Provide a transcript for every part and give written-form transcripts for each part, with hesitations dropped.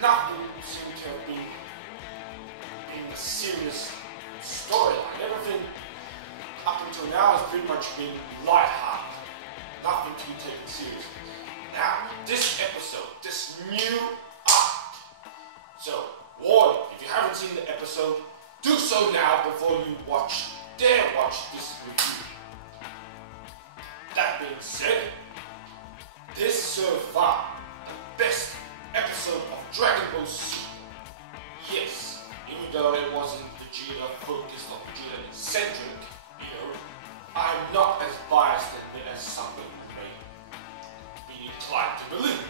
nothing seemed to have been a serious storyline. Everything up until now has pretty much been lighthearted. Nothing to be taken seriously. Now, this episode, this new arc. So, warning, if you haven't seen the episode, do so now before you dare watch this review. That being said, this so far, the best episode of Dragon Ball Z. Yes, even though it wasn't Vegeta focused or Vegeta eccentric, I'm not as biased as some people may be inclined to believe.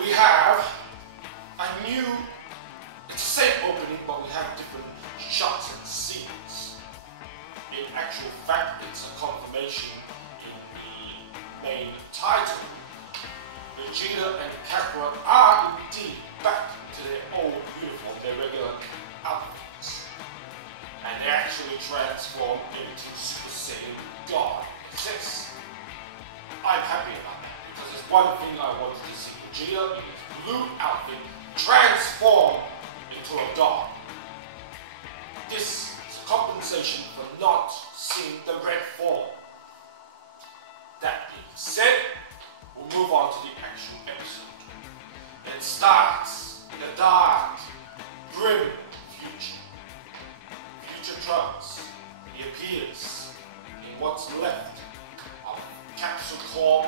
We have a new, it's the same opening, but we have different shots and scenes. In actual fact, it's a confirmation in the main title. Vegeta and Kakarot are indeed back to their old uniform, their regular outfits. And they actually transform into Super Saiyan God exists. I'm happy about that, because there's one thing I wanted to see Vegeta in his blue outfit transform into a god. This is a compensation for not seeing the red form. That being said, we'll move on to the actual episode. It starts in the dark, grim future. Future Trunks, he appears in what's left of Capsule Corp,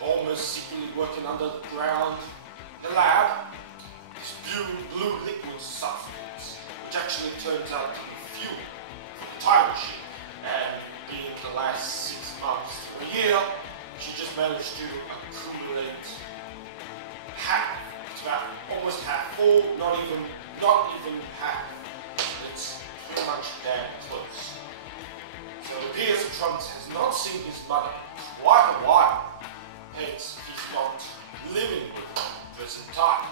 almost secretly working underground. The lab, this blue liquid substance, which actually turns out to be fuel for the time machine. And being the last 6 months to a year, she just managed to accumulate half. It's about almost half full, not even half. It's pretty much damn close. So it appears Trunks has not seen his mother in quite a while. Hence, he's not living with her at the present time.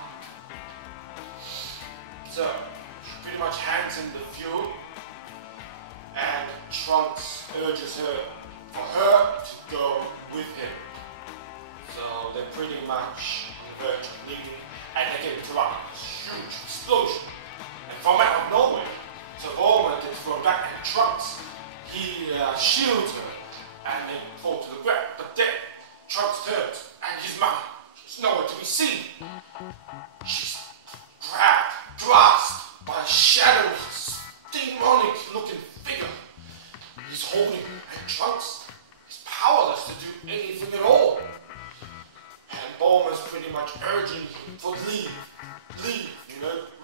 So, she pretty much hands him the fuel, and Trunks urges her for her to go with him. So they're pretty much on the verge of leaving, and they get interrupted with this huge explosion. And from out of nowhere, so Bulma gets thrown back, and Trunks, he shields her, and they fall to the ground. But then, Trunks turns, and his mother, she's nowhere to be seen. She's grasped by a shadowy, demonic-looking figure. He's holding her, and Trunks is powerless to do anything at all. And Bulma's pretty much urging him to leave,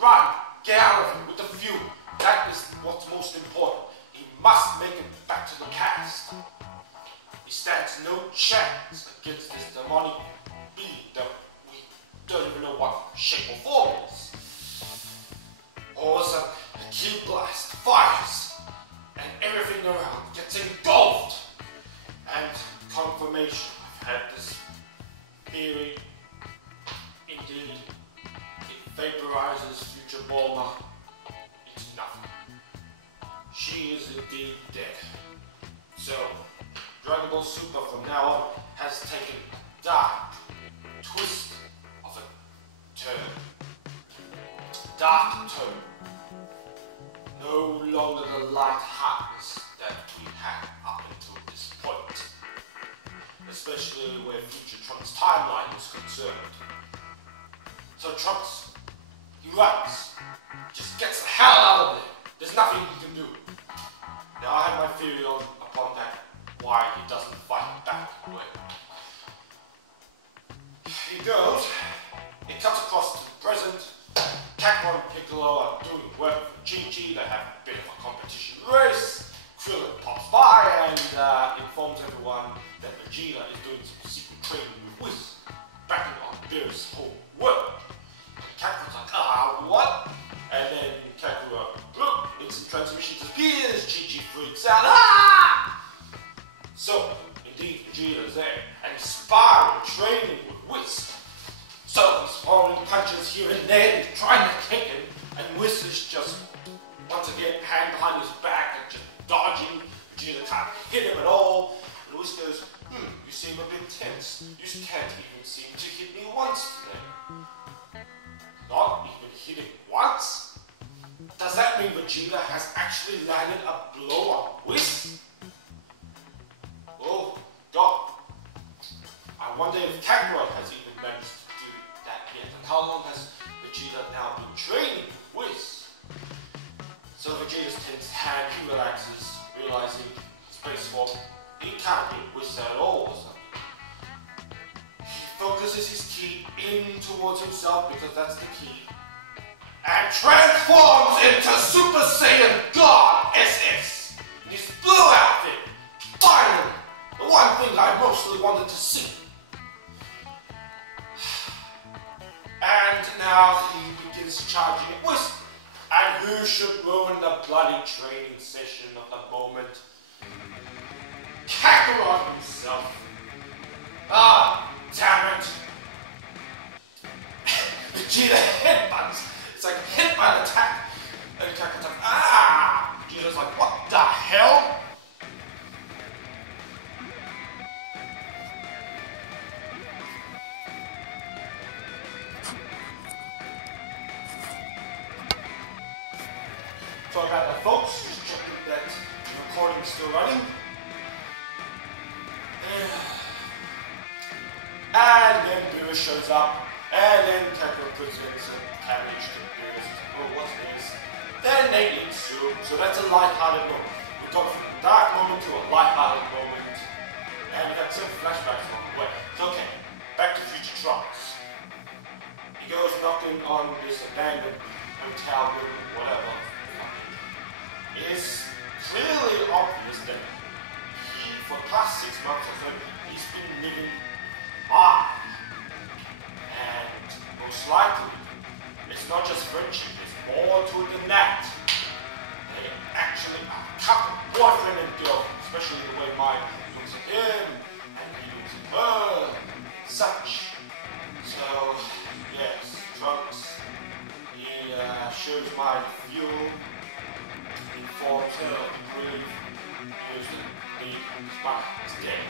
run, get out of here with the fuel. That is what's most important. He must make it back to the cast. He stands no chance against this demonic being that we don't even know what shape or form it is. All of a sudden, a ki blast fires, and everything around gets engulfed. And confirmation, I've had this theory. Indeed, it vaporizes future Bulma into nothing. She is indeed dead. So, Dragon Ball Super from now on has taken a dark twist of a turn. Dark turn. No longer the light-heartedness that we had up until this point. Especially where future Trunks' timeline is concerned. So Trunks, he runs. Just gets the hell out of there. There's nothing he can do. Now I have my theory upon that, why he doesn't fight back. He goes, he comes across to the present. Kakarot and Piccolo are doing work for Chi-Chi. They have a bit of a competition race. Krillin pops by and informs everyone that Vegeta is doing some secret training with Whis, backing on Beerus' whole world. Kakarot's like, what? And then Kakarot, instant transmission disappears. Chi-Chi freaks out, So, indeed, Vegeta is there, and he's sparring, training with Whis. So he's throwing punches here and there, he's trying to kick him, and Whis is just, once again, hand behind his back and just dodging. Vegeta can't hit him at all. And Whis goes, you seem a bit tense. You can't even seem to hit me once today. Vegeta has actually landed a blow on Whis? Oh God. I wonder if Kakarot has even managed to do that yet. And how long has Vegeta now been training Whis? So Vegeta's tense hand, he relaxes, realizing Space Form, he can't beat Whis at all or something. He focuses his ki in towards himself because that's the key. And transforms into Super Saiyan God SS in his blue outfit. Finally, the one thing I mostly wanted to see. And now he begins charging at Whis. And who should ruin the bloody training session of the moment? Kakarot himself. Ah, damn it. Vegeta headbutts. It's like a headbutt attack. And Kakarot's like, ah! Vegeta's like, what the hell? Sorry about that, folks. Just checking that the recording is still running. And then Beerus shows up. And then Kakarot presents a cabbage to Beerus. Oh, what's this? Then they eat soup. So that's a light-hearted moment. We got from a dark moment to a light-hearted moment. And we got some flashbacks along the way. So, okay, back to Future Trunks. He goes knocking on this abandoned hotel building, whatever. It is clearly obvious that he, for the past 6 months or so, he's been living life. And most likely, it's not just friendship, there's more to it than that. They actually are a couple, boyfriend and girlfriend, especially the way Mike looks at him, and he looks at her, such. So, yes, Trunks, he shows my fuel. Informs her of the grief, news that his mother is dead.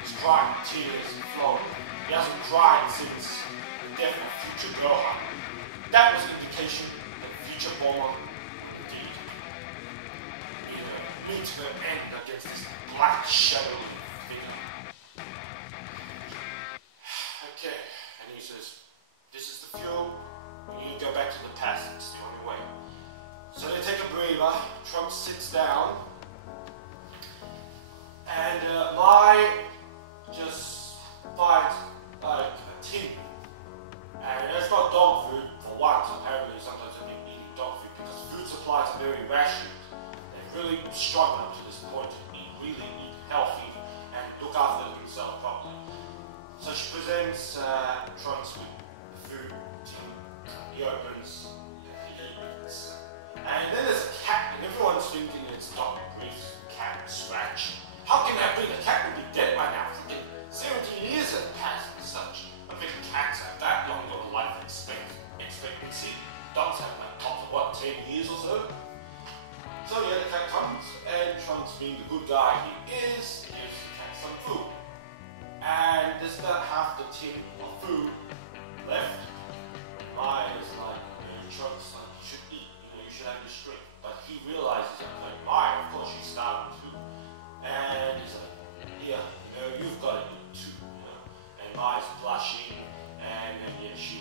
He's crying, tears and flowing. He hasn't cried since the death of future Gohan. That was an indication that future Bulma indeed meet her end against this black shadowy figure. Okay, and he says, this is the fuel, you go back to the past, it's the only way. So they take a breather, Trunks sits down, and Mai just finds like a tin. And it's not dog food for once, apparently sometimes they've been eating dog food because food supplies are very rationed. They've really struggled to this point to eat healthy and look after themselves properly. So she presents Trunks with the food tin. He opens, he eats. And then there's a cat, and everyone's thinking it's Dr. Grief's cat Scratch. How can that be? The cat would be dead by now. Freaking 17 years have passed and such. I think cats have that long of a life expectancy. Dogs have like tops of what, 10 years or so? So yeah, the cat comes, and Trunks, being the good guy he is, gives the cat some food. And there's about half the tin of food left. Mine is like, Trunks, like, you should eat. You should have your strength. But he realizes that, like, Maya, of course, she's starving too. And he's like, yeah, you've got to eat too, And Maya's blushing, and yeah, she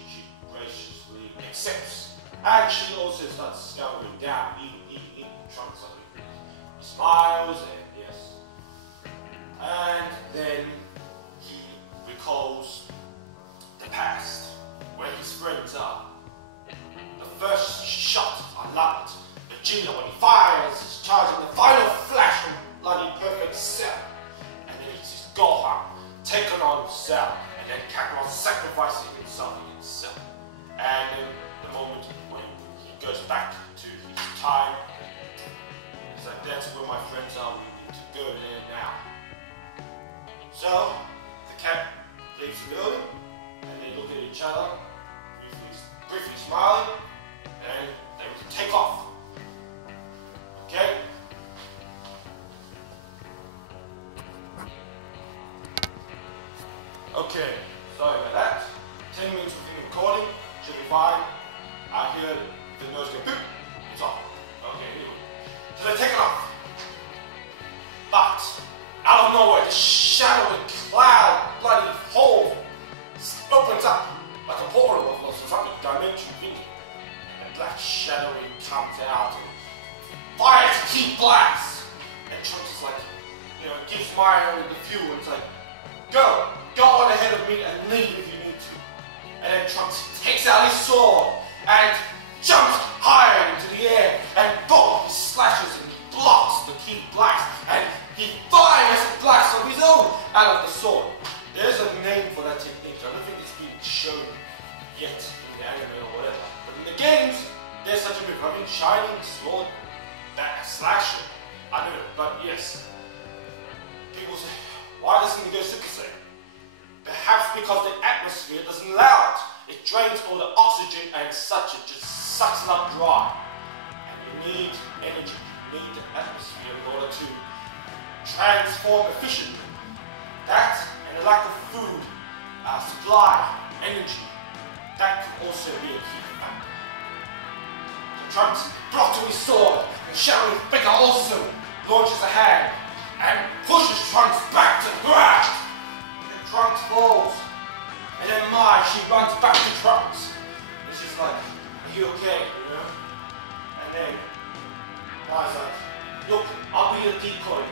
graciously accepts. And she also starts scouring down, eating Trunks of it. He smiles, and yes. And then he recalls the past, where his friends are. The first shot, I love it. Vegeta, when he fires, is charging the final flash from bloody perfect Cell. And then he sees Gohan taking on Cell, and then Kakarot sacrificing himself against Cell. And in the moment when he goes back to his time, he's like, that's where my friends are, we need to go there now. So, the cat leaves the building, and they look at each other, briefly smiling, and they take off. Okay? Okay, sorry about that. 10 minutes within the recording, should be fine. I hear the nose go boop, it's off. Okay, black shadowy comes out and fires key blasts. And Trunks is like, gives Mario the fuel and it's like, go on ahead of me and leave if you need to. And then Trunks takes out his sword and jumps higher into the air and boom, he slashes and blocks the key blast and he fires a blast of his own out of the sword. There's a name for that technique. I don't think it's been shown yet in the anime or whatever. But in the games, there's such a move. I mean, shining sword, that slash. I don't know, but yes. People say, why doesn't he go Super Saiyan? Perhaps because the atmosphere doesn't allow it. It drains all the oxygen and such, it just sucks it up dry. And you need energy, you need the atmosphere in order to transform efficiently. That and the lack of food, supply, energy, that could also be a key factor. So Trunks blocks with his sword, and Shadowy Figure also launches a hand and pushes Trunks back to the ground. And Trunks falls. And then Mai, she runs back to Trunks. And she's like, are you okay, And then Mai's like, look, I'll be your decoy,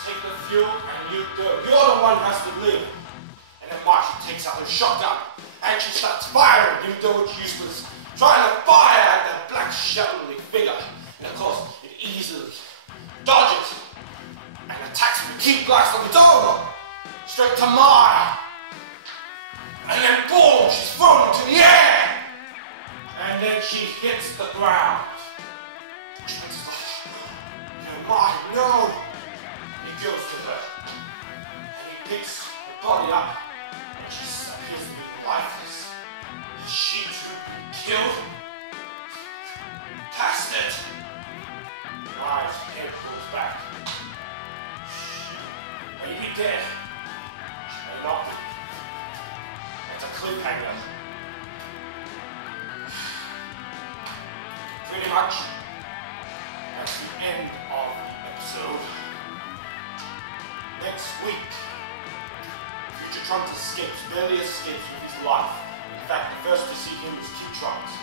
Take the fuel and you go. You're the one who has to live. And then Mai, she takes out her shotgun and she starts firing, even though it's useless. Trying to fire at that black shadowy figure. And of course, it easily dodges and attacks with a key blast of its own. Straight to Mai. And then boom, she's thrown into the air. And then she hits the ground. She's like, Mai, no. He goes to her. And he picks the body up. And she appears to be lifeless. Is she to be killed? Past it. Mai's head goes back. She may be dead. She may not be. It's a cliffhanger. Pretty much, that's the end of the episode. Next week, Future Trunks barely escapes with his life. In fact, the first to see him is Kid Trunks.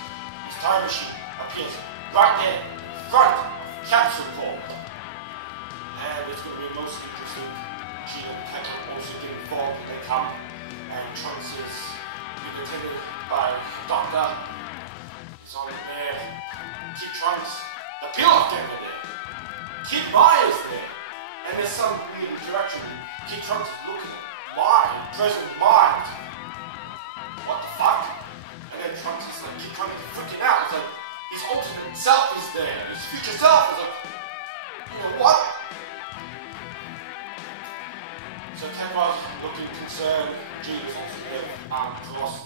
His time machine appears right there in front of Capsule Corp. And it's going to be most interesting. Vegeta and Kakarot also get involved when they come. And Trunks is being attended by Doctor. He's on there. Kid Trunks, the Pillow Gang are there. Kid Mai is there. And there's some weird interaction. Kid Trunks is looking at Mai, present mind. What the fuck? And then Trunks is like, Kid Trunks is freaking out. It's like, his alternate self is there. His future self is like, what? So Kakarot looking concerned. Vegeta's also there with arm crossed.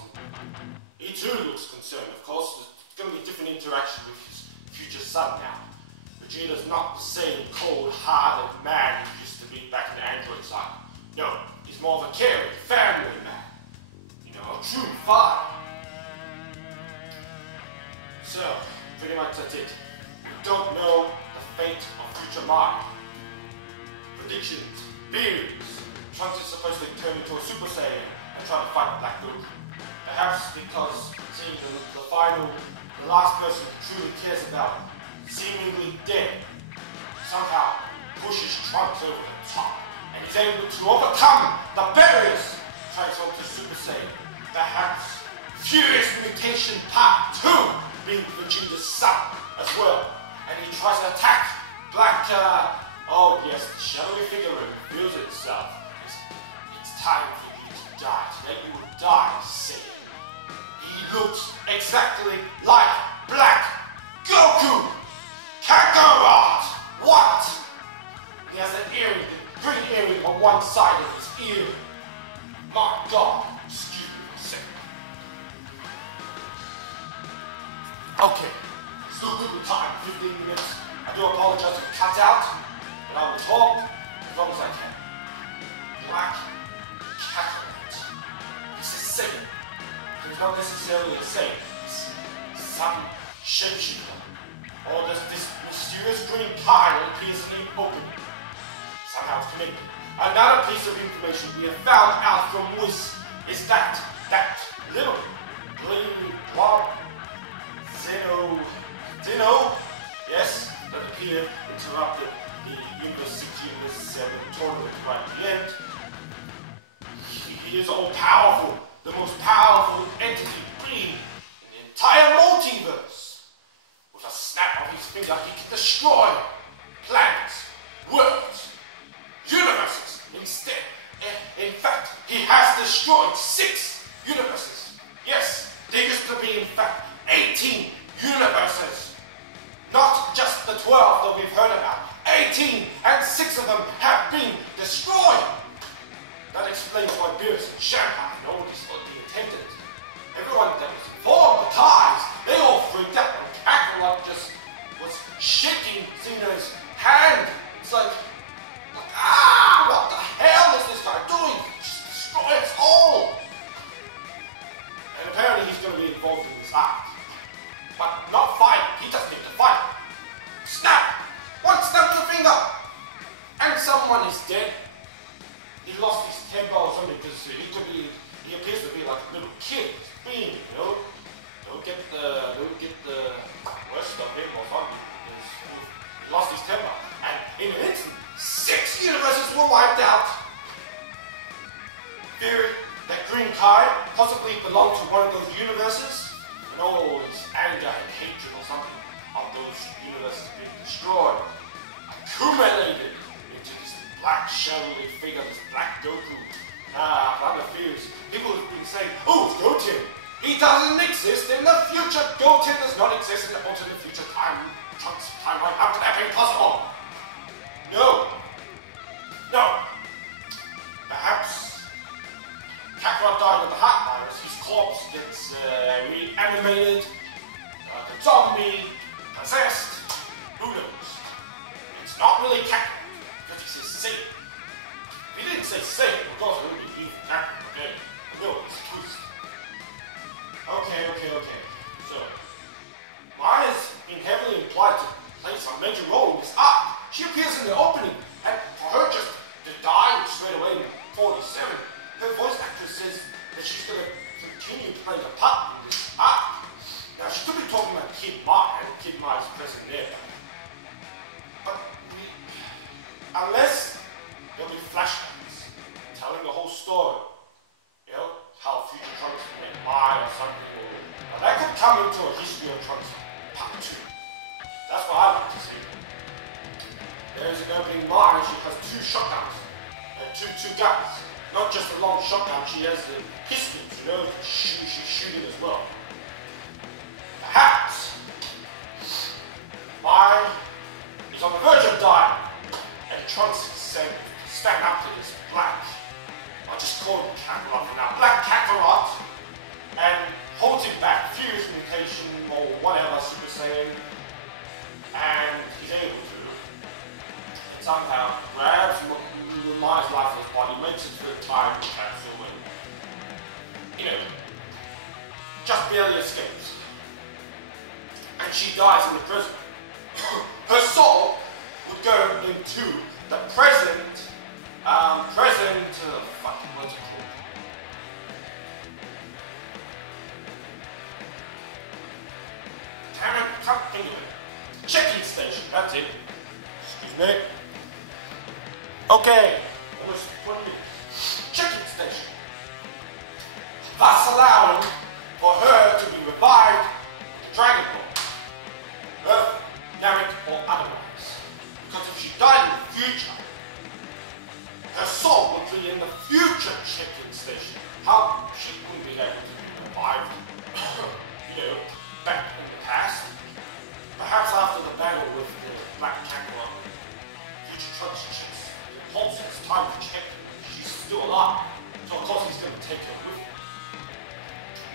He too looks concerned, of course. There's going to be different interaction with his future son now. Vegeta's not the same cold-hearted man he used to be back in the android side. No, he's more of a caring, family man. A true father. So, pretty much that's it. We don't know the fate of future Mai. Predictions, theories. Trunks is supposed to turn into a Super Saiyan and try to fight Black Goku. Perhaps because seeing the last person he truly cares about, seemingly dead, somehow pushes Trunks over the top and he's able to overcome the barriers, transform to Super Saiyan. Perhaps Furious Mutation Part 2 being Vegeta's son as well. And he tries to attack Black, the shadowy figure reveals itself. It's time for you to die. Today you will die, Saiyan. He looks exactly like Black Goku! Kakarot! What? He has an earring, a green earring on one side of his ear. My God. Excuse me for a second. Okay. Still good with time. 15 minutes. I do apologize if it cuts out, but I will talk as long as I can. Black Kakarot. This is Saiyan. He's not necessarily a Saiyan. He's some shapeshifter. Or there's this mysterious green pie that appears in the open. Somehow it's connected. Another piece of information we have found out from Whis is that little green blob appeared, interrupted the Universe 6, Universe 7 tournament right at the end. He is all-powerful, the most powerful entity being in the entire multiverse. With a snap of his finger, he can destroy planets, worlds, universes. Instead, in fact, he has destroyed 6 universes. Yes, there used to be, in fact, 18 universes. Not just the 12 that we've heard about. 18, and 6 of them have been destroyed. That explains why Beerus and Shanghai and all these ugly attendants, everyone that was involved, the ties, they all freaked out. And Kakarot just was shaking Xeno's hand. It's like, what the hell is this guy doing? Just destroy us all. And apparently he's going to be involved in this act. But not fight. He just needs to fight. Snap! One snap of the finger! And someone is dead. He lost his temper or something because he appears to be like a little kid. Being, you know? Don't get the worst of him or something because he lost his temper. And in an instant, 6 universes were wiped out. Fear that Green Kai possibly belonged to one of those universes. And all this anger and hatred or something of those universes being destroyed, accumulated into this black shadowy figure, this black Goku. Father fears. People have been saying, oh, it's Goten. He doesn't exist in the future. Goten does not exist in the alternate future timeline. How could that be possible? No. Perhaps Kakarot died of the heart virus. His corpse gets reanimated, the zombie, possessed. Who knows? It's not really Kakarot because he says Satan. If he didn't say Satan, of course it would be evil Kakarot. Okay, no, it's a twist. Okay. So, Mai has been heavily implied to play some major role in this arc. She appears in the opening, and for her just to die straight away in 47, her voice actress says that she's going to continue playing a part in this arc. Now, she could be talking about Kid Mai, and Kid Mai is present there. But unless there'll be flashbacks telling the whole story, you know, how future Trunks met Mai or something, or that could come into a history of Trunks part 2. That's what I'd like to see. There's an opening Mai, she has 2 shotguns, and two guns. Not just a long shotgun, she has the pistols, you know, she's shooting as well. Perhaps Mai is on the verge of dying, and Trunks is saying to stand up to this black, I'll just call him Kakarot for now, Black Kakarot, and holds him back, Furious Mutation or whatever, Super Saiyan, and he's able to, and somehow grabs Mai's lifeless body, makes it to the time capsule, and, you know, just barely escapes. And she dies in the prison. Her soul would go into the present, what's it called? Damn it, I can't think of it. Checking station, that's it. Excuse me. Okay, almost 20 minutes. Checking station. Thus allowing for her to be revived with Dragon Ball. Earth, Namek, or otherwise. Because if she died in the future, her soul would be in the future checking station. How she wouldn't be able to be revived, you know, back in the past. Perhaps after the battle with the Black Kakarot, future Trunks checks the pulse, it's time to check. She's still alive. So of course he's going to take her with him.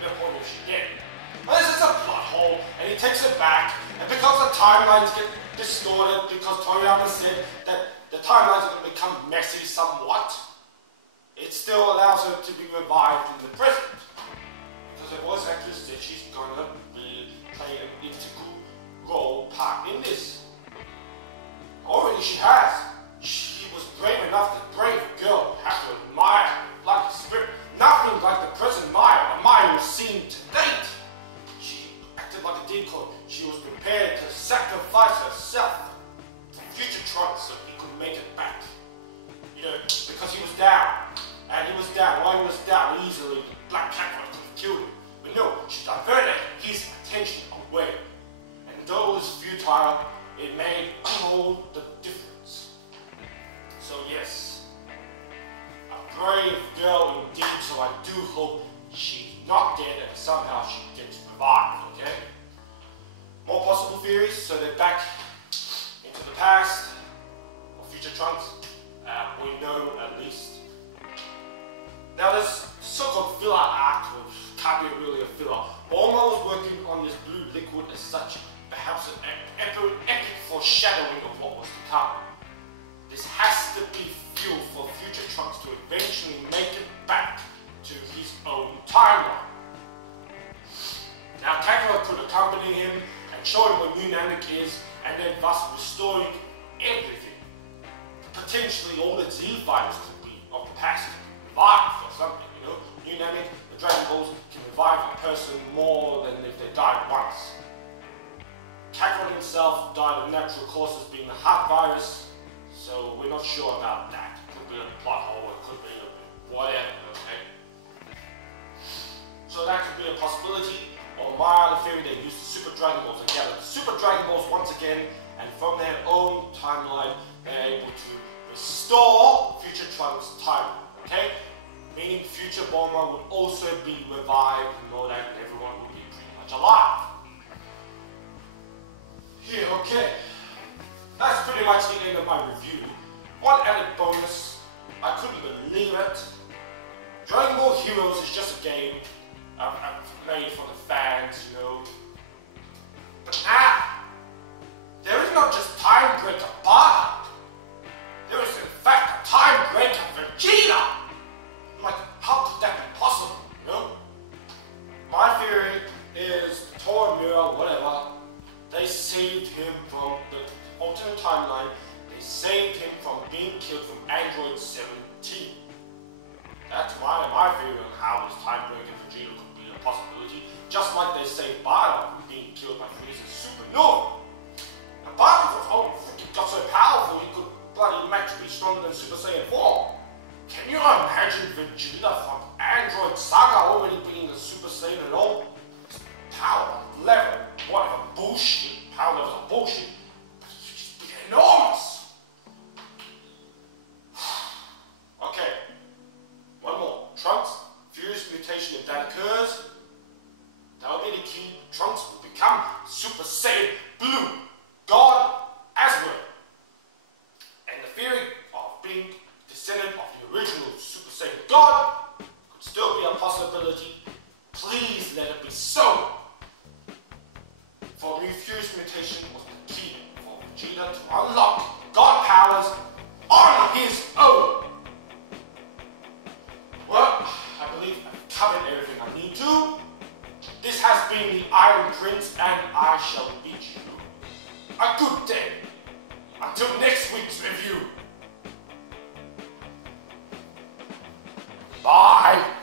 No point if she did. But this is a plot hole, and he takes her back, and because the timelines get distorted, because Toriyama said that the timelines are going to become messy somewhat, it still allows her to be revived in the present. Because her voice actress said she's going to play an integral role part in this. Already she has. She was brave enough, the brave girl, have to admire like the spirit. Nothing like the present Maya, the Maya was seen to date. She acted like a decoy. She was prepared to sacrifice herself Trunks so he could make it back. You know, because he was down. And he was down. While he was down easily, Black Kakarot could have killed him. But no, she diverted his attention away. And though it was futile, it made all the difference. So yes, a brave girl indeed, so I do hope she's not dead and somehow she gets revived, okay? More possible theories, so they're back into the past, or future Trunks, we know at least. Now this so-called filler arc, which can't be really a filler. Bulma was working on this blue liquid as such, perhaps an epic foreshadowing of what was to come. This has to be fuel for future Trunks to eventually make it back to his own timeline. Now Kakarot could accompany him and show him what New Namek is, and then thus restoring everything. Potentially all the Z fighters could be of the past revived or something, you know. New Namek, the Dragon Balls can revive a person more than if they died once. Kakarot himself died of natural causes, being the heart virus, so we're not sure about that. It could be a plot hole, it could be whatever, okay? So that could be a possibility. Or my other theory, they used the Super Dragon Balls and gathered the Super Dragon Balls once again, and from their own timeline, they're able to restore future Trunks' timeline, okay? Meaning future Bulma would also be revived, and all that, and everyone would be pretty much alive. Yeah, okay. That's pretty much the end of my review. One added bonus, I couldn't believe it. Dragon Ball Heroes is just a game I've made for the fans, you know. But now, there is not just Time Breaker Bardock. There is in fact a Time Breaker Vegeta. I'm like, how could that be possible, you know? My theory is the Torah Mirror, whatever, they saved him from the alternate timeline. They saved him from being killed from Android 17. That's my theory on how this Time Breaker Vegeta could be a possibility. Just like they saved Bardock from being killed by Frieza's supernova. And Bardock got so powerful he could bloody match be stronger than Super Saiyan 4. Can you imagine Vegeta from Android Saga already being a Super Saiyan at all? Power level, whatever bullshit, power levels are bullshit, but it's just enormous. Okay, one more. Trunks, furious mutation, if that occurs, that will be the key. Trunks will become Super Saiyan Blue, God as well. And the theory of being descendant of the original Super Saiyan God could still be a possibility. Please let it be so. For me, furious mutation was the key for Vegeta to unlock God powers on his own. Well, I believe I've covered everything I need to. This has been the Iron Prince, and I shall bid you a good day. Until next week's review. Bye.